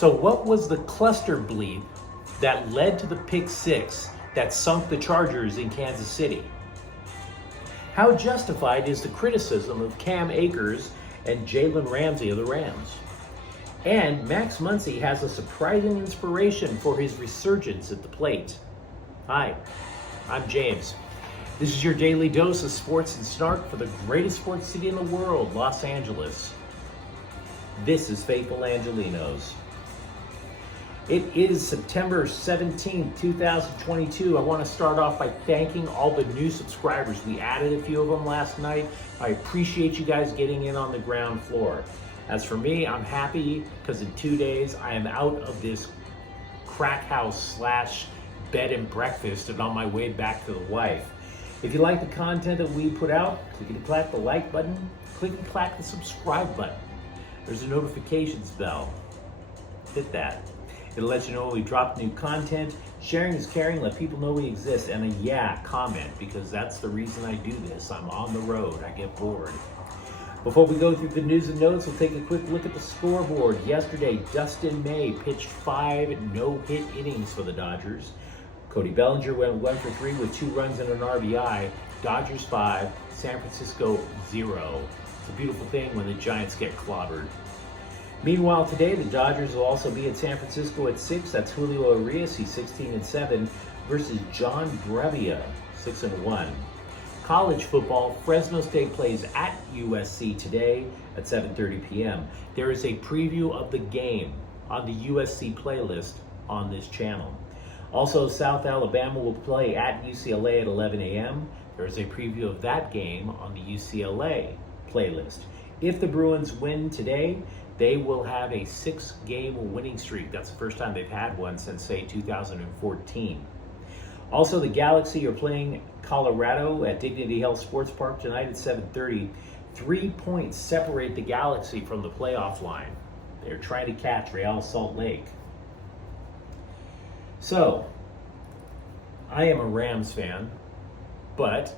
So what was the cluster bleep that led to the pick six that sunk the Chargers in Kansas City? How justified is the criticism of Cam Akers and Jalen Ramsey of the Rams? And Max Muncy has a surprising inspiration for his resurgence at the plate. Hi, I'm James. This is your daily dose of sports and snark for the greatest sports city in the world, Los Angeles. This is Faithful Angelenos. It is September 17, 2022. I want to start off by thanking all the new subscribers. We added a few of them last night. I appreciate you guys getting in on the ground floor. As for me, I'm happy because in 2 days I am out of this crack house / bed and breakfast and on my way back to the wife. If you like the content that we put out, click and clack the like button, click and clack the subscribe button. There's a notifications bell. Hit that. It'll let you know when we drop new content. Sharing is caring. Let people know we exist. And comment, because that's the reason I do this. I'm on the road. I get bored. Before we go through the news and notes, we'll take a quick look at the scoreboard. Yesterday, Dustin May pitched 5 no-hit innings for the Dodgers. Cody Bellinger went 1 for 3 with 2 runs and an RBI. Dodgers 5, San Francisco 0. It's a beautiful thing when the Giants get clobbered. Meanwhile, today, the Dodgers will also be at San Francisco at 6. That's Julio Urias, he's 16-7, versus John Brebbia, 6-1. College football, Fresno State plays at USC today at 7:30 p.m. There is a preview of the game on the USC playlist on this channel. Also, South Alabama will play at UCLA at 11 a.m. There is a preview of that game on the UCLA playlist. If the Bruins win today, they will have a 6-game winning streak. That's the first time they've had one since, say, 2014. Also, the Galaxy are playing Colorado at Dignity Health Sports Park tonight at 7:30. 3 points separate the Galaxy from the playoff line. They're trying to catch Real Salt Lake. So, I am a Rams fan, but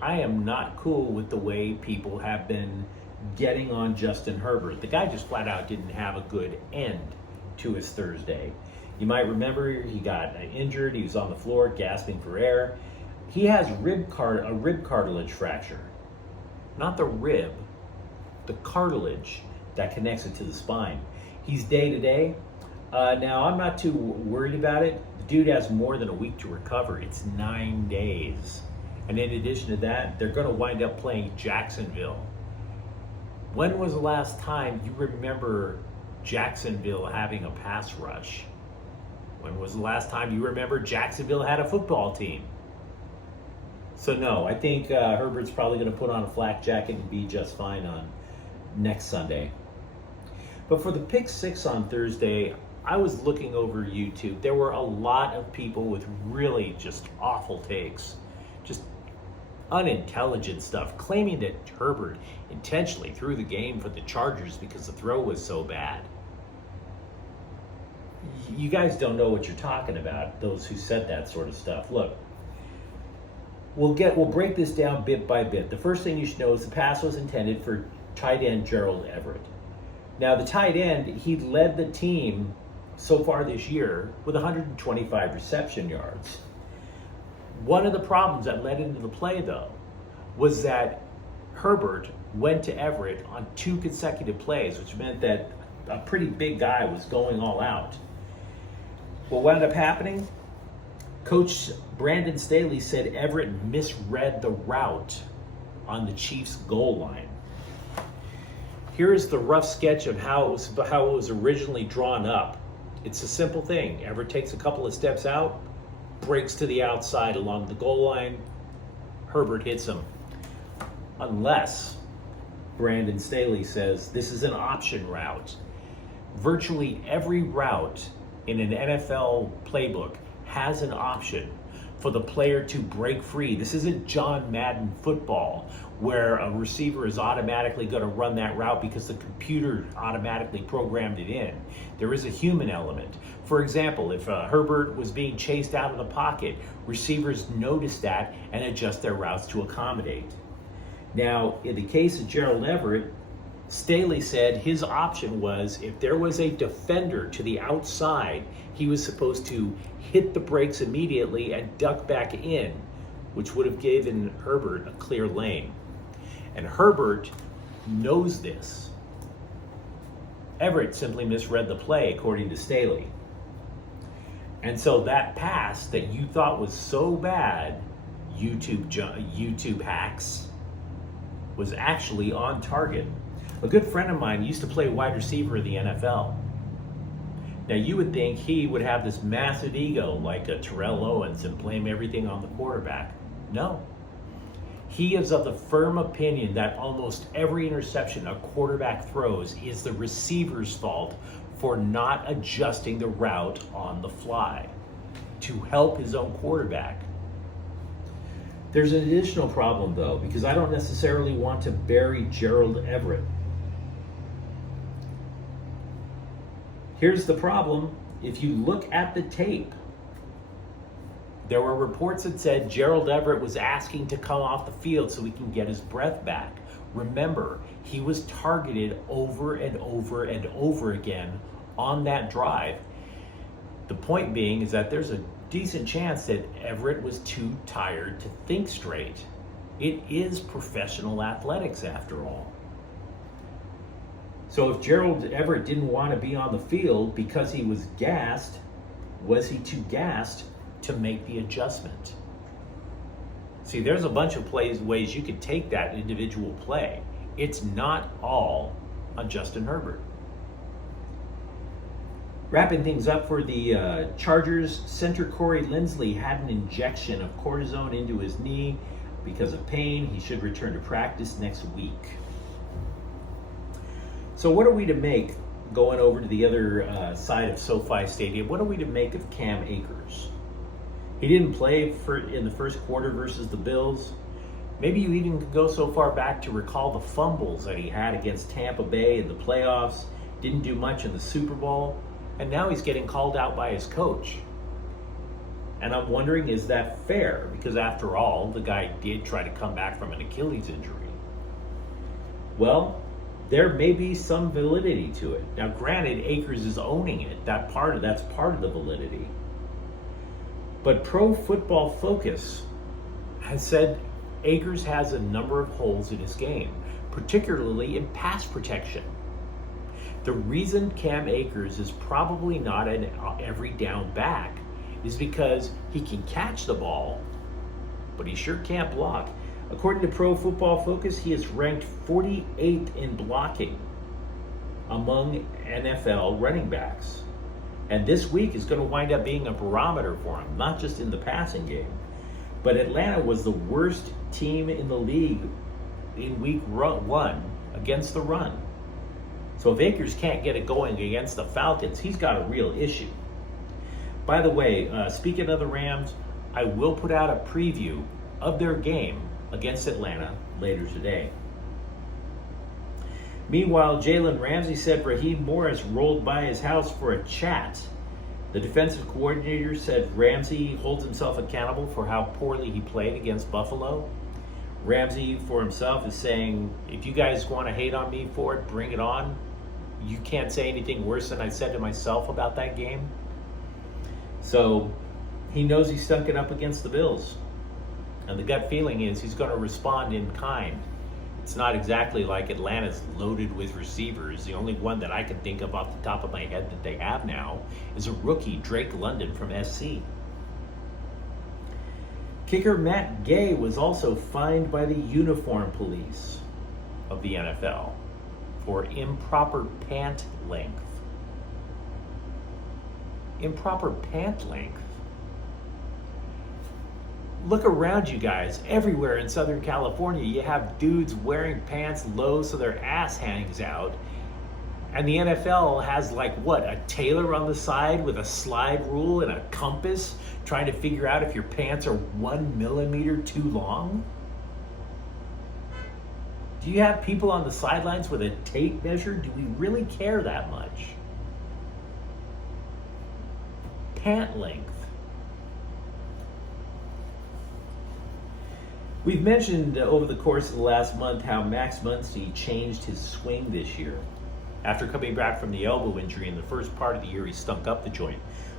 I am not cool with the way people have been getting on Justin Herbert. The guy just flat out didn't have a good end to his Thursday. You might remember he got injured. He was on the floor gasping for air. He has a rib cartilage fracture. Not the rib, the cartilage that connects it to the spine. He's day-to-day. Now, I'm not too worried about it. The dude has more than a week to recover. It's 9 days. And in addition to that, they're going to wind up playing Jacksonville. When was the last time you remember Jacksonville having a pass rush? When was the last time you remember Jacksonville had a football team? So no, I think Herbert's probably going to put on a flak jacket and be just fine on next Sunday. But for the pick 6 on Thursday, I was looking over YouTube. There were a lot of people with really just awful takes. Just unintelligent stuff, claiming that Herbert intentionally threw the game for the Chargers because the throw was so bad. You guys don't know what you're talking about, those who said that sort of stuff. Look, we'll break this down bit by bit. The first thing you should know is the pass was intended for tight end Gerald Everett. Now, the tight end, he led the team so far this year with 125 reception yards. One of the problems that led into the play, though, was that Herbert went to Everett on 2 consecutive plays, which meant that a pretty big guy was going all out. What wound up happening? Coach Brandon Staley said Everett misread the route on the Chiefs' goal line. Here is the rough sketch of how it was originally drawn up. It's a simple thing. Everett takes a couple of steps out, breaks to the outside along the goal line. Herbert hits him. Unless Brandon Staley says this is an option route. Virtually every route in an NFL playbook has an option for the player to break free. This isn't John Madden football where a receiver is automatically going to run that route because the computer automatically programmed it in. There is a human element. For example, if Herbert was being chased out of the pocket, receivers notice that and adjust their routes to accommodate. Now, in the case of Gerald Everett, Staley said his option was if there was a defender to the outside, he was supposed to hit the brakes immediately and duck back in, which would have given Herbert a clear lane. And Herbert knows this. Everett simply misread the play, according to Staley. And so that pass that you thought was so bad, YouTube hacks, was actually on target. A good friend of mine used to play wide receiver in the NFL. Now you would think he would have this massive ego like a Terrell Owens and blame everything on the quarterback. No. He is of the firm opinion that almost every interception a quarterback throws is the receiver's fault for not adjusting the route on the fly to help his own quarterback. There's an additional problem though, because I don't necessarily want to bury Gerald Everett. Here's the problem. If you look at the tape, there were reports that said Gerald Everett was asking to come off the field so he can get his breath back. Remember, he was targeted over and over and over again on that drive. The point being is that there's a decent chance that Everett was too tired to think straight. It is professional athletics after all. So if Gerald Everett didn't want to be on the field because he was gassed, was he too gassed to make the adjustment? See, there's a bunch of ways you could take that individual play. It's not all on Justin Herbert. Wrapping things up for the Chargers, center Corey Linsley had an injection of cortisone into his knee because of pain. He should return to practice next week. So what are we to make, going over to the other side of SoFi Stadium, what are we to make of Cam Akers? He didn't play in the first quarter versus the Bills. Maybe you even could go so far back to recall the fumbles that he had against Tampa Bay in the playoffs, didn't do much in the Super Bowl, and now he's getting called out by his coach. And I'm wondering, is that fair? Because after all, the guy did try to come back from an Achilles injury. Well, there may be some validity to it. Now, granted, Akers is owning it. That's part of the validity. But Pro Football Focus has said Akers has a number of holes in his game, particularly in pass protection. The reason Cam Akers is probably not an every down back is because he can catch the ball, but he sure can't block. According to Pro Football Focus, he is ranked 48th in blocking among NFL running backs. And this week is going to wind up being a barometer for him, not just in the passing game. But Atlanta was the worst team in the league in week 1 against the run. So if Akers can't get it going against the Falcons, he's got a real issue. By the way, speaking of the Rams, I will put out a preview of their game against Atlanta later today. Meanwhile, Jalen Ramsey said Raheem Morris rolled by his house for a chat. The defensive coordinator said Ramsey holds himself accountable for how poorly he played against Buffalo. Ramsey, for himself, is saying, if you guys want to hate on me for it, bring it on. You can't say anything worse than I said to myself about that game. So he knows he stunk it up against the Bills. And the gut feeling is he's going to respond in kind. It's not exactly like Atlanta's loaded with receivers. The only one that I can think of off the top of my head that they have now is a rookie, Drake London from SC. Kicker Matt Gay was also fined by the uniform police of the NFL for improper pant length. Improper pant length? Look around you guys. Everywhere in Southern California, you have dudes wearing pants low so their ass hangs out. And the NFL has a tailor on the side with a slide rule and a compass trying to figure out if your pants are 1 millimeter too long? Do you have people on the sidelines with a tape measure? Do we really care that much? Pant length. We've mentioned over the course of the last month how Max Muncy changed his swing this year. After coming back from the elbow injury in the first part of the year, he stunk up the joint.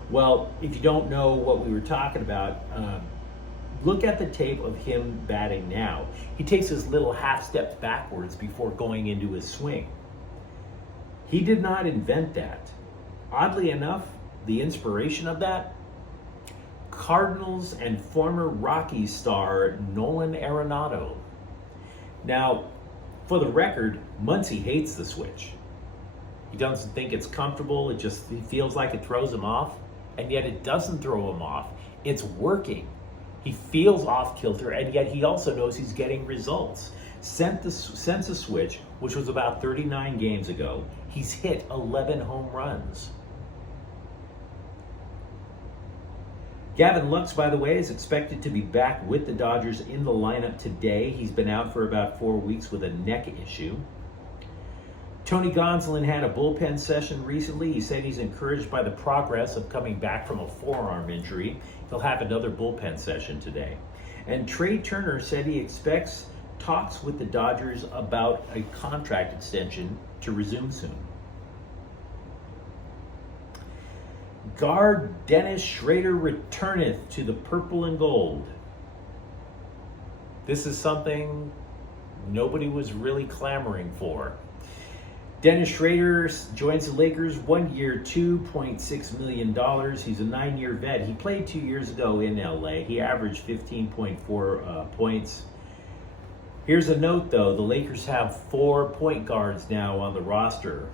Well, if you don't know what we were talking about, look at the tape of him batting now. He takes his little half step backwards before going into his swing. He did not invent that. Oddly enough, the inspiration of that, Cardinals and former Rockies star Nolan Arenado. Now, for the record, Muncy hates the switch. He doesn't think it's comfortable. He feels like it throws him off, and yet it doesn't throw him off. It's working. He feels off kilter, and yet he also knows he's getting results. Since the switch, which was about 39 games ago, he's hit 11 home runs. Gavin Lux, by the way, is expected to be back with the Dodgers in the lineup today. He's been out for about 4 weeks with a neck issue. Tony Gonsolin had a bullpen session recently. He said he's encouraged by the progress of coming back from a forearm injury. He'll have another bullpen session today. And Trey Turner said he expects talks with the Dodgers about a contract extension to resume soon. Guard Dennis Schrader returneth to the purple and gold. This is something nobody was really clamoring for. Dennis Schrader joins the Lakers 1 year, $2.6 million. He's a 9-year vet. He played 2 years ago in LA. He averaged 15.4 points. Here's a note though, the Lakers have 4 point guards now on the roster.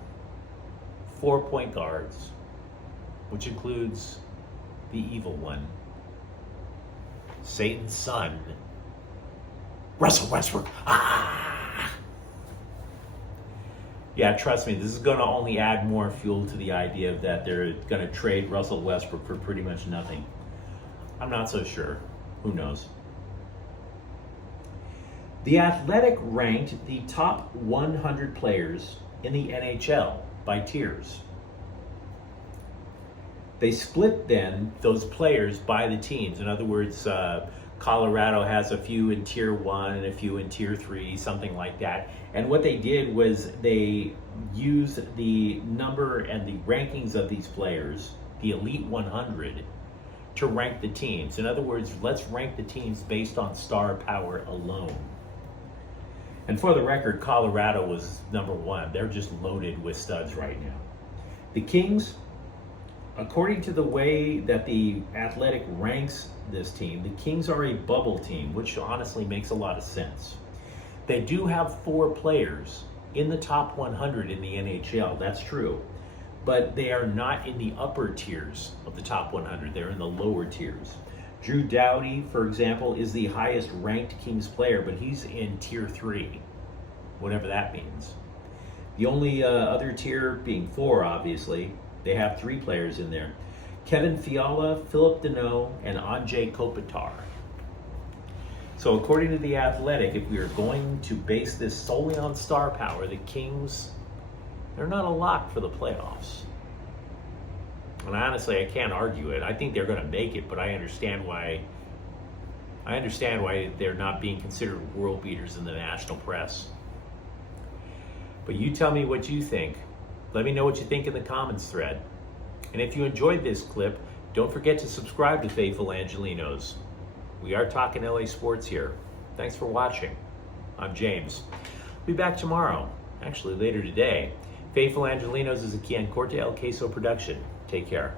4 point guards, which includes the evil one, Satan's son, Russell Westbrook. Yeah, trust me, this is going to only add more fuel to the idea that they're going to trade Russell Westbrook for pretty much nothing. I'm not so sure. Who knows? The Athletic ranked the top 100 players in the NHL by tiers. They split then those players by the teams. In other words, Colorado has a few in tier 1 and a few in tier 3, something like that. And what they did was they used the number and the rankings of these players, the Elite 100, to rank the teams. In other words, let's rank the teams based on star power alone. And for the record, Colorado was number 1. They're just loaded with studs right now. The Kings, according to the way that the Athletic ranks this team, the Kings are a bubble team, which honestly makes a lot of sense. They do have 4 players in the top 100 in the NHL, that's true. But they are not in the upper tiers of the top 100, they're in the lower tiers. Drew Doughty, for example, is the highest ranked Kings player, but he's in tier 3, whatever that means. The only other tier being 4, obviously. They have 3 players in there. Kevin Fiala, Philip Deneau, and Anze Kopitar. So according to The Athletic, if we are going to base this solely on star power, the Kings, they're not a lock for the playoffs. And honestly, I can't argue it. I think they're going to make it, but I understand why they're not being considered world beaters in the national press. But you tell me what you think. Let me know what you think in the comments thread. And if you enjoyed this clip, don't forget to subscribe to Faithful Angelenos. We are talking LA sports here. Thanks for watching. I'm James. I'll be back tomorrow, actually later today. Faithful Angelenos is a Kian Corte El Queso production. Take care.